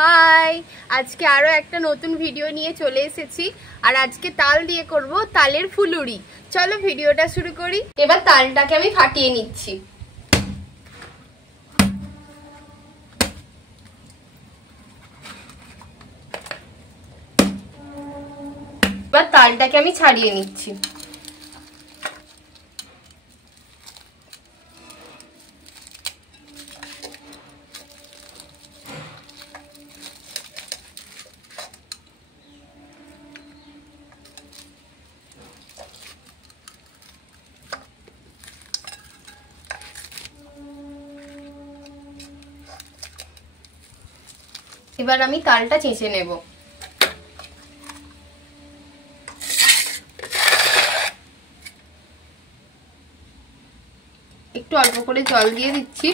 High, আজকে আরো একটা নতুন ভিডিও নিয়ে চলে এসেছি। আর আজকে তাল দিয়ে করব তালের ফুলুরি। চলো ভিডিওটা শুরু করি। এবার তালটাকে আমি ফাটিয়ে নিচ্ছি। এবার তালটাকে আমি ছাড়িয়ে নিচ্ছি। এবার আমি তালটা চেঁচে নেব। একটু অল্প করে জল দিয়ে দিচ্ছি।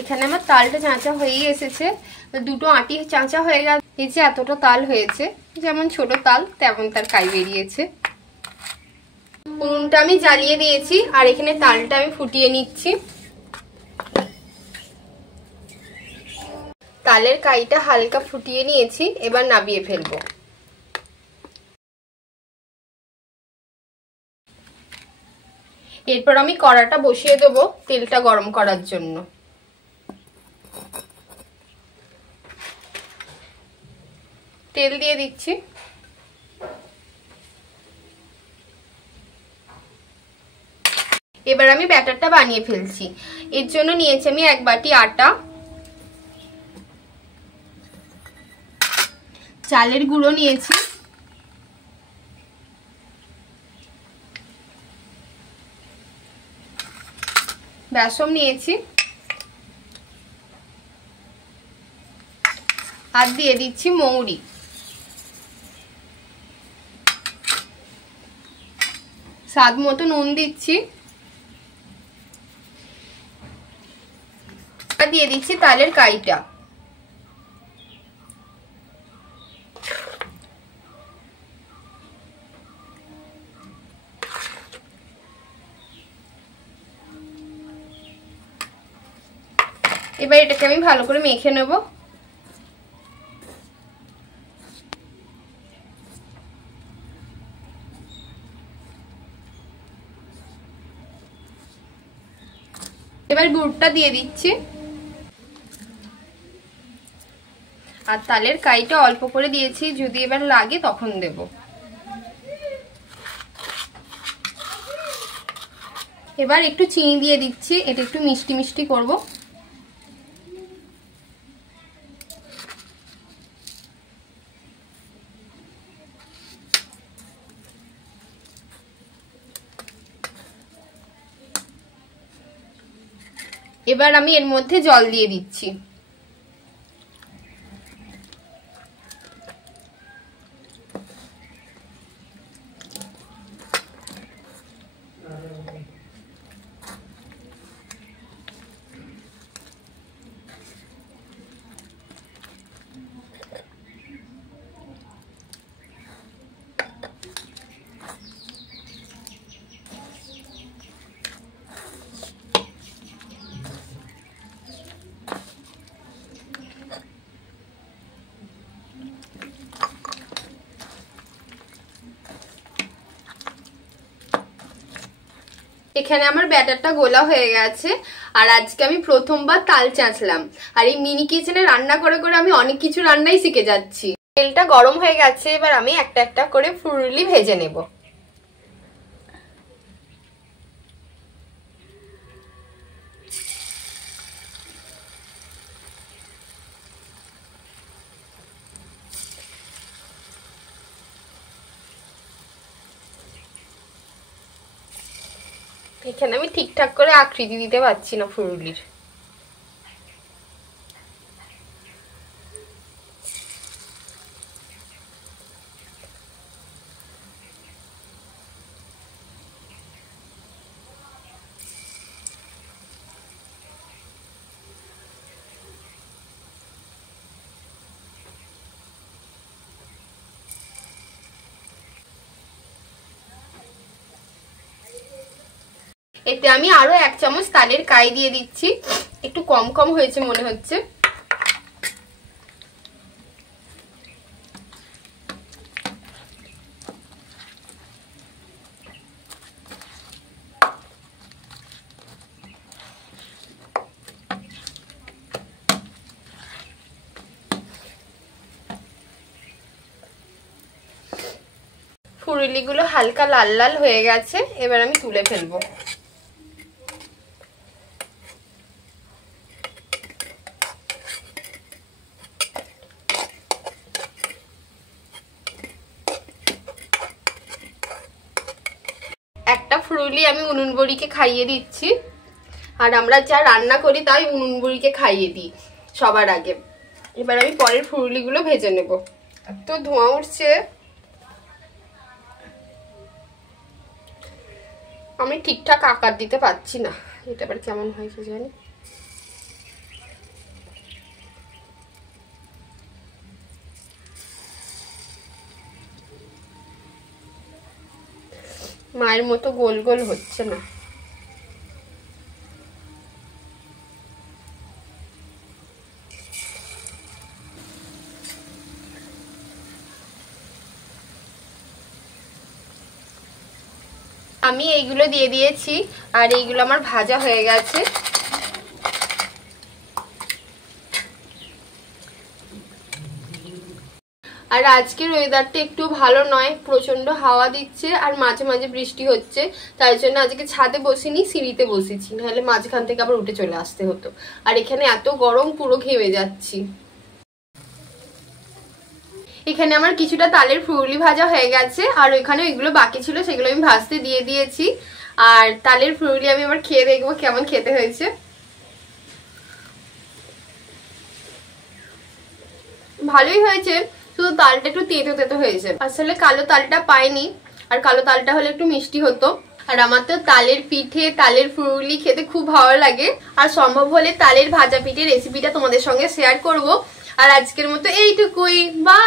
এখানে আমার তালটা চাঁচা হয়েই এসেছে। দুটো আটি চাঁচা হয়ে গেছে। এই যে এতটা তাল হয়েছে, যেমন ছোট তাল তেমন তার কাই বেরিয়েছে। উনুনটা আমি জ্বালিয়ে দিয়েছি আর এখানে তালটা আমি ফুটিয়ে নিচ্ছি। তালের কাইটা হালকা ফুটিয়ে নিয়েছি, এবার নামিয়ে ফেলবো। এরপর আমি কড়াটা বসিয়ে দেবো তেলটা গরম করার জন্য। তেল দিয়ে দিচ্ছি। এবার আমি ব্যাটারটা বানিয়ে ফেলছি। এর জন্য নিয়েছি আমি 1 বাটি আটা, চালের গুঁড়ো নিয়েছি, বেসন নিয়েছি, আর দিয়ে দিচ্ছি মৌরি। স্বাদ মতো নুন দিচ্ছি। দিয়ে দিচ্ছি তালের কাইটা। এবার এটাকে আমি ভালো করে মেখে নেব। এবার গুড়টা দিয়ে দিচ্ছি আর তালের কাইটা অল্প করে দিয়েছি, যদি এবার লাগে তখন দেব। এবার একটু চিনি দিয়ে দিচ্ছি, এটা একটু মিষ্টি মিষ্টি করব। এবার আমি এর মধ্যে জল দিয়ে দিচ্ছি। এখানে আমার ব্যাটারটা গোলা হয়ে গেছে। আর আজকে আমি প্রথমবার তাল চাঁচলাম। আর এই মিনি কিচেনে রান্না করে করে আমি অনেক কিছু রান্নাই শিখে যাচ্ছি। তেলটা গরম হয়ে গেছে, এবার আমি একটা একটা করে ফুলুরি ভেজে নেব। এখানে আমি ঠিকঠাক করে আকৃতি দিতে পারছি না ফুলুরির। এতে আমি আরো 1 চামচ তালের কাই দিয়ে দিচ্ছি, একটু কম কম হয়েছে মনে হচ্ছে। ফুলুরিগুলো হালকা লাল লাল হয়ে গেছে, এবার আমি তুলে ফেলবো। একটা ফুলুরি আমি উনুন বড়িকে খাইয়ে দিচ্ছি, আর আমরা যা রান্না করি তাই উনুন বড়িকে খাইয়ে দিই সবার আগে। এবার আমি পরের ফুলুরিগুলো ভেজে নেব। এত ধোঁয়া উঠছে, আমি ঠিকঠাক আকার দিতে পারছি না। এটা আবার কেমন হয়েছে জানি। মায়ের মতো গোল গোল হচ্ছে না। আমি এইগুলো দিয়ে দিয়েছি, আর এইগুলো আমার ভাজা হয়ে গেছে। আর আজকের ওয়েদারটা একটু ভালো নয়, প্রচন্ড হাওয়া দিচ্ছে আর মাঝে মাঝে বৃষ্টি হচ্ছে। তাই জন্য আজকে ছাদে বসিনি, সিঁড়িতে বসেছি, নাহলে মাঝখান থেকে আবার উঠে চলে আসতে হতো। আর এখানে এত গরম, পুরো ঘেমে যাচ্ছি। এখানে আমার কিছুটা তালের ফুলুরি ভাজা হয়ে গেছে, আর ওইখানে ওইগুলো বাকি ছিল, সেগুলো আমি ভাজতে দিয়ে দিয়েছি। আর তালের ফুলুরি আমি আবার খেয়ে দেখবো কেমন খেতে হয়েছে। ভালোই হয়েছে, শুধু তালটা একটু তেতো তেতো হয়েছে। আসলে কালো তালটা পাইনি, আর কালো তালটা হলে একটু মিষ্টি হতো। আর আমার তো তালের পিঠে, তালের ফুলুরি খেতে খুব ভালো লাগে, আর সম্ভব হলে তালের ভাজা পিঠে রেসিপিটা তোমাদের সঙ্গে শেয়ার করব। আর আজকের মতো এইটুকুই, বাই।